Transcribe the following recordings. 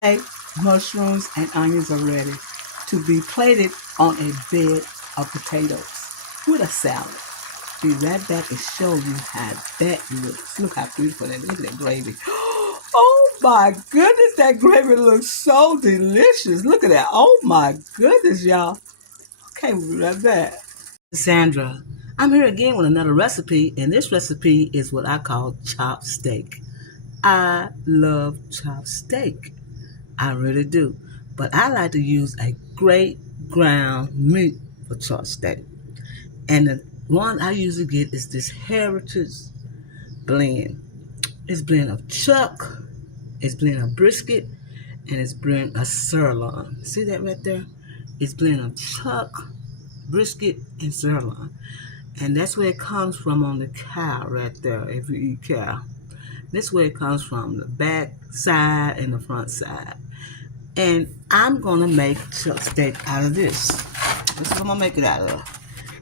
Hey, mushrooms and onions are ready to be plated on a bed of potatoes with a salad. Be right back and show you how that looks. Look how beautiful that is. Look at that gravy. Oh my goodness, that gravy looks so delicious. Look at that. Oh my goodness, y'all. Okay, we'll be right back. Sandra, I'm here again with another recipe, and this recipe is what I call chopped steak. I love chopped steak. I really do. But I like to use a great ground meat for chopped steak. And the one I usually get is this heritage blend. It's blend of chuck, it's blend of brisket, and it's blend of sirloin. See that right there? It's blend of chuck, brisket, and sirloin. And that's where it comes from on the cow right there, if you eat cow. This way it comes from the back side and the front side. And I'm going to make chuck steak out of this. This is what I'm going to make it out of.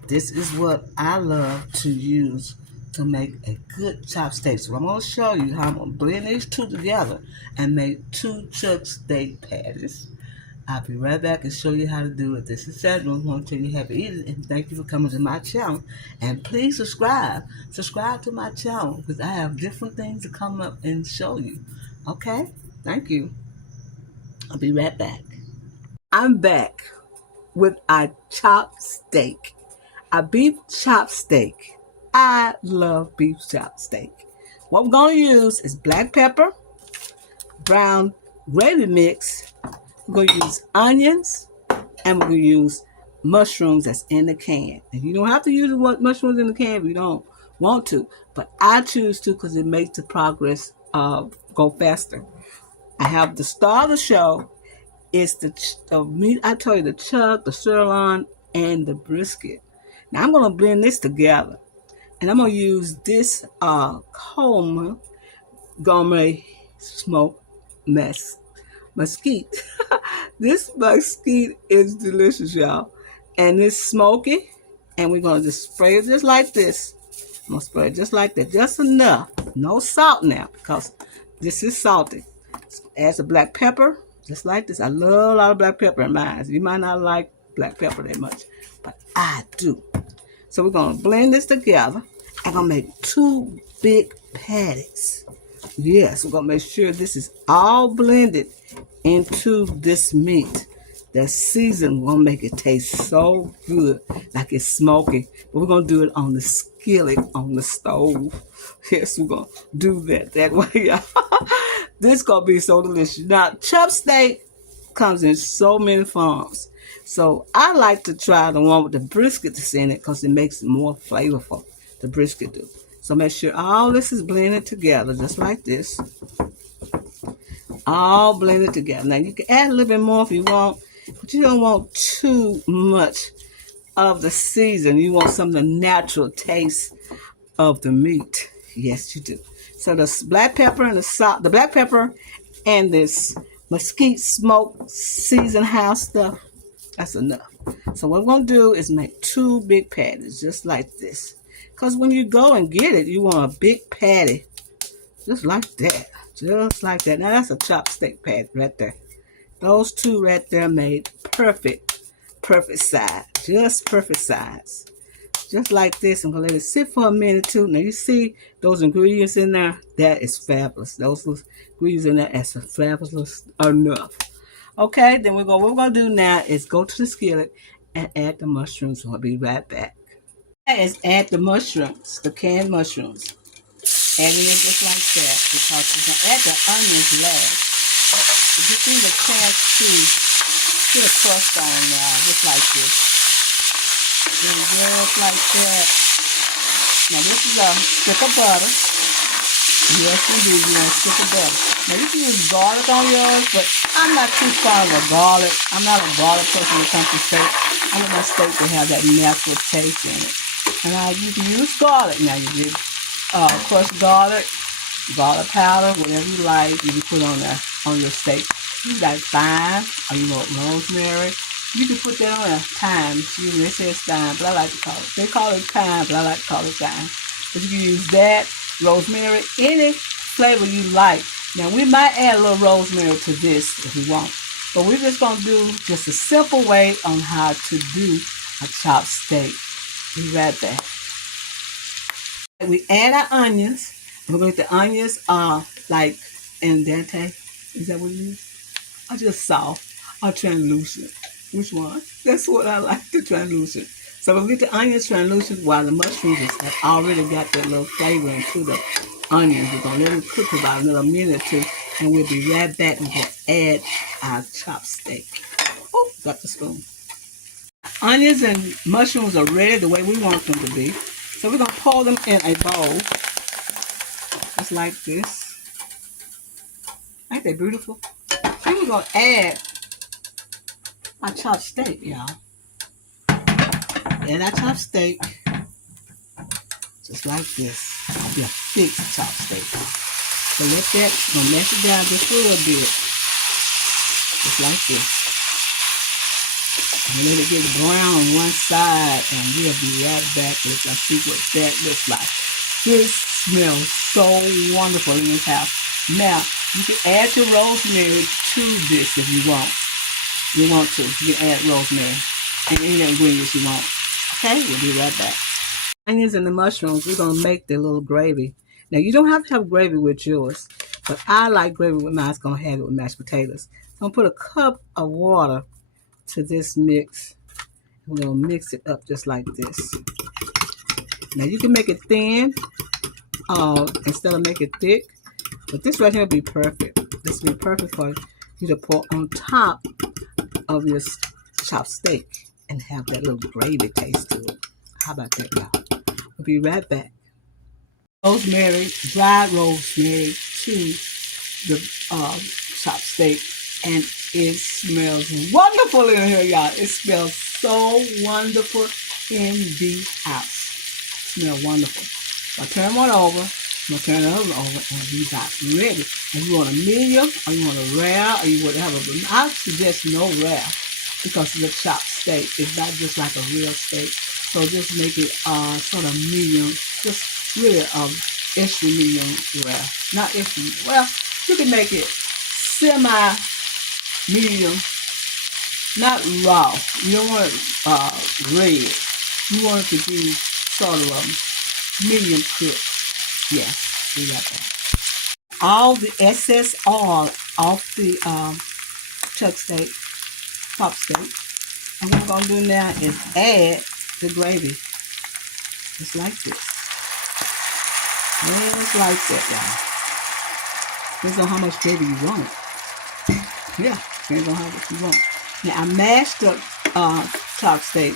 This is what I love to use to make a good chopped steak. So I'm going to show you how I'm going to blend these two together and make two chuck steak patties. I'll be right back and show you how to do it. This is Sandra. I want to tell you happy eating and thank you for coming to my channel. And please subscribe. Subscribe to my channel because I have different things to come up and show you. Okay? Thank you. I'll be right back. I'm back with a chopped steak. A beef chopped steak. I love beef chopped steak. What we're going to use is black pepper, brown gravy mix. We're going to use onions, and we're going to use mushrooms that's in the can. And you don't have to use mushrooms in the can if you don't want to, but I choose to because it makes the progress go faster. I have the star of the show. It's the meat. I told you the chuck, the sirloin, and the brisket. Now I'm going to blend this together, and I'm going to use this Coleman gourmet smoked mesquite. This mesquite is delicious, y'all, and it's smoky. And we're going to just spray it just like this. I'm going to spray it just like that, just enough. No salt now because this is salty. Add some black pepper, just like this. I love a lot of black pepper in mine. You might not like black pepper that much, but I do. So we're going to blend this together. I'm going to make two big patties. Yes, we're going to make sure this is all blended into this meat. The season will make it taste so good, like it's smoky. But we're going to do it on the skillet on the stove. Yes, we're going to do that way, y'all. This is going to be so delicious. Now, chop steak comes in so many forms. So I like to try the one with the brisket that's in it because it makes it more flavorful, the brisket do. So make sure all this is blended together just like this. All blended together. Now you can add a little bit more if you want, but you don't want too much of the season. You want some of the natural taste of the meat. Yes, you do. So the black pepper and the salt, the black pepper and this mesquite smoked seasoned house stuff, that's enough. So what we're going to do is make two big patties just like this. Because when you go and get it, you want a big patty just like that. Just like that. Now that's a chopped steak patty right there. Those two right there made perfect size. Just perfect size. Just like this. I'm going to let it sit for a minute too. Now you see those ingredients in there? That is fabulous. Those ingredients in there are fabulous enough. Okay, then what we're going to do now is go to the skillet and add the mushrooms. I'll be right back. Is add the mushrooms, the canned mushrooms. Adding it just like that because we're going to add the onions last. If you see the chance to get a crust on now, just like this. Just like that. Now this is a stick of butter. Yes, indeed, you want a stick of butter. Now you can use garlic on yours, but I'm not too fond of garlic. I'm not a garlic person when it comes to steak. I want my steak to have that natural taste in it. And now you can use garlic. Now you get crushed garlic, garlic powder, whatever you like. You can put on your steak. You got thyme, or you want rosemary. You can put that on a thyme. They say it's thyme, but I like to call it. They call it thyme, but I like to call it thyme. But you can use that, rosemary, any flavor you like. Now we might add a little rosemary to this if we want, but we're just gonna do just a simple way on how to do a chopped steak. Be right back. We add our onions. We're going to get the onions like al dente. Is that what it is? Or just soft or translucent? Which one? That's what I like, the translucent. So we'll get the onions translucent while the mushrooms have already got that little flavor into the onions. We're going to let them cook for about another minute or two, and we'll be right back and we'll add our chopped steak. Oh, got the spoon. Onions and mushrooms are ready the way we want them to be. So we're going to pour them in a bowl, just like this. Ain't they beautiful? Then we're going to add our chopped steak, y'all. Add our chopped steak, just like this. It'll be a thick chopped steak. So let that, we're going to mash it down just a little bit, just like this. And let it get brown on one side, and we'll be right back. Let's see what that looks like. This smells so wonderful in this house. Now, you can add your rosemary to this if you want. You want to. You can add rosemary and any ingredients you want. Okay, we'll be right back. Onions and the mushrooms, we're going to make the little gravy. Now, you don't have to have gravy with yours, but I like gravy with mine. I'm going to have it with mashed potatoes. So I'm going to put a cup of water to this mix. We're going to mix it up just like this. Now, you can make it thin instead of make it thick, but this right here will be perfect. This will be perfect for you to pour on top of your chopped steak and have that little gravy taste to it. How about that, y'all? We'll be right back. Rosemary, dried rosemary to the chopped steak, and it smells wonderful in here, y'all. It smells so wonderful in the house. It smells wonderful. So I turn one over. I'm going to turn the other over, and we got ready. And you want a medium, or you want a rare, or you want to have a, I suggest no rare, because the chopped steak is not just like a real steak. So just make it sort of medium, just really extra medium rare. Not extra, well, you can make it semi-medium, not raw. You don't want it red. You want it to be sort of medium cooked. Yes, we got that. All the excess oil off the chopped steak, and what we're going to do now is add the gravy, just like this. Just like that, y'all. Depends on how much gravy you want. Yeah, depends on how much you want. Now, I mashed up chopped steak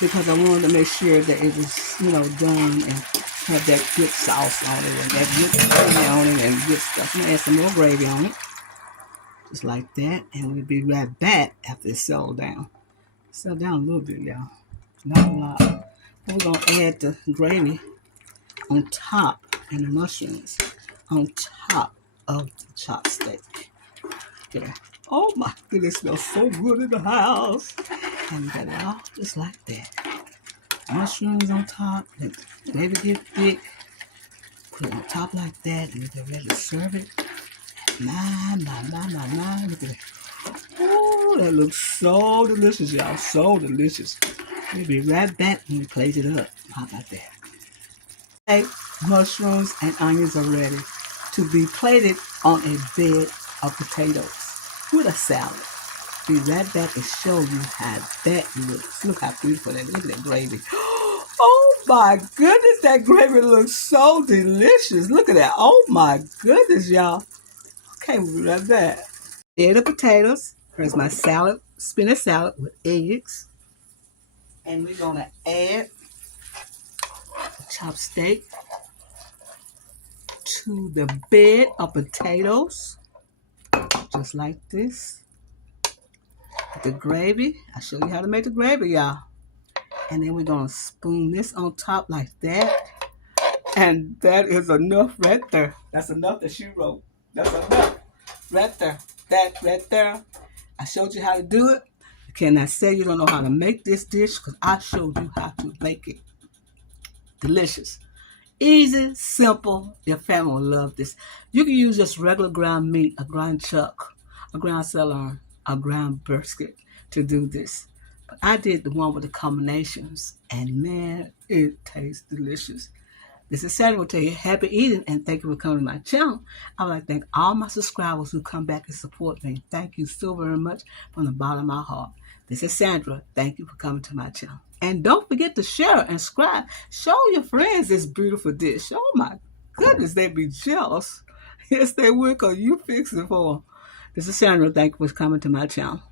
because I wanted to make sure that it was, done and have that good sauce on it and that good gravy on it and good stuff. I'm going to add some more gravy on it, just like that, and we'll be right back after it settles down. Settle down a little bit, y'all. Not a lot. But we're going to add the gravy on top and the mushrooms on top of the chopped steak. There. Oh my goodness, it smells so good in the house. And we got it all just like that. Mushrooms on top, let the gravy get thick. Put it on top like that, and we're ready to serve it. My, look at that. Oh, that looks so delicious, y'all. So delicious. We'll be right back when we plate it up. How about that? Okay, mushrooms and onions are ready to be plated on a bed of potatoes with a salad. Be right back and show you how that looks. Look how beautiful that is. Look at that gravy. Oh my goodness, that gravy looks so delicious. Look at that. Oh my goodness, y'all. Okay, we'll be right back. Add the potatoes. Here's my salad, spinach salad with eggs. And we're going to add the chopped steak to the bed of potatoes, just like this. The gravy, I'll show you how to make the gravy, y'all. And then we're going to spoon this on top like that. And that is enough right there. That's enough that she wrote. That's enough right there. That right there. I showed you how to do it. You cannot say you don't know how to make this dish because I showed you how to make it. Delicious. Easy, simple. Your family will love this. You can use just regular ground meat, a ground chuck, a ground celery, a ground brisket to do this. But I did the one with the combinations, and man, it tastes delicious. This is Sandra will tell you happy eating and thank you for coming to my channel. I would like to thank all my subscribers who come back and support me. Thank you so very much from the bottom of my heart. This is Sandra. Thank you for coming to my channel. And don't forget to share and subscribe. Show your friends this beautiful dish. Oh my goodness, they'd be jealous. Yes, they would because you fix it for them. This is Sandra. Thank you for coming to my channel.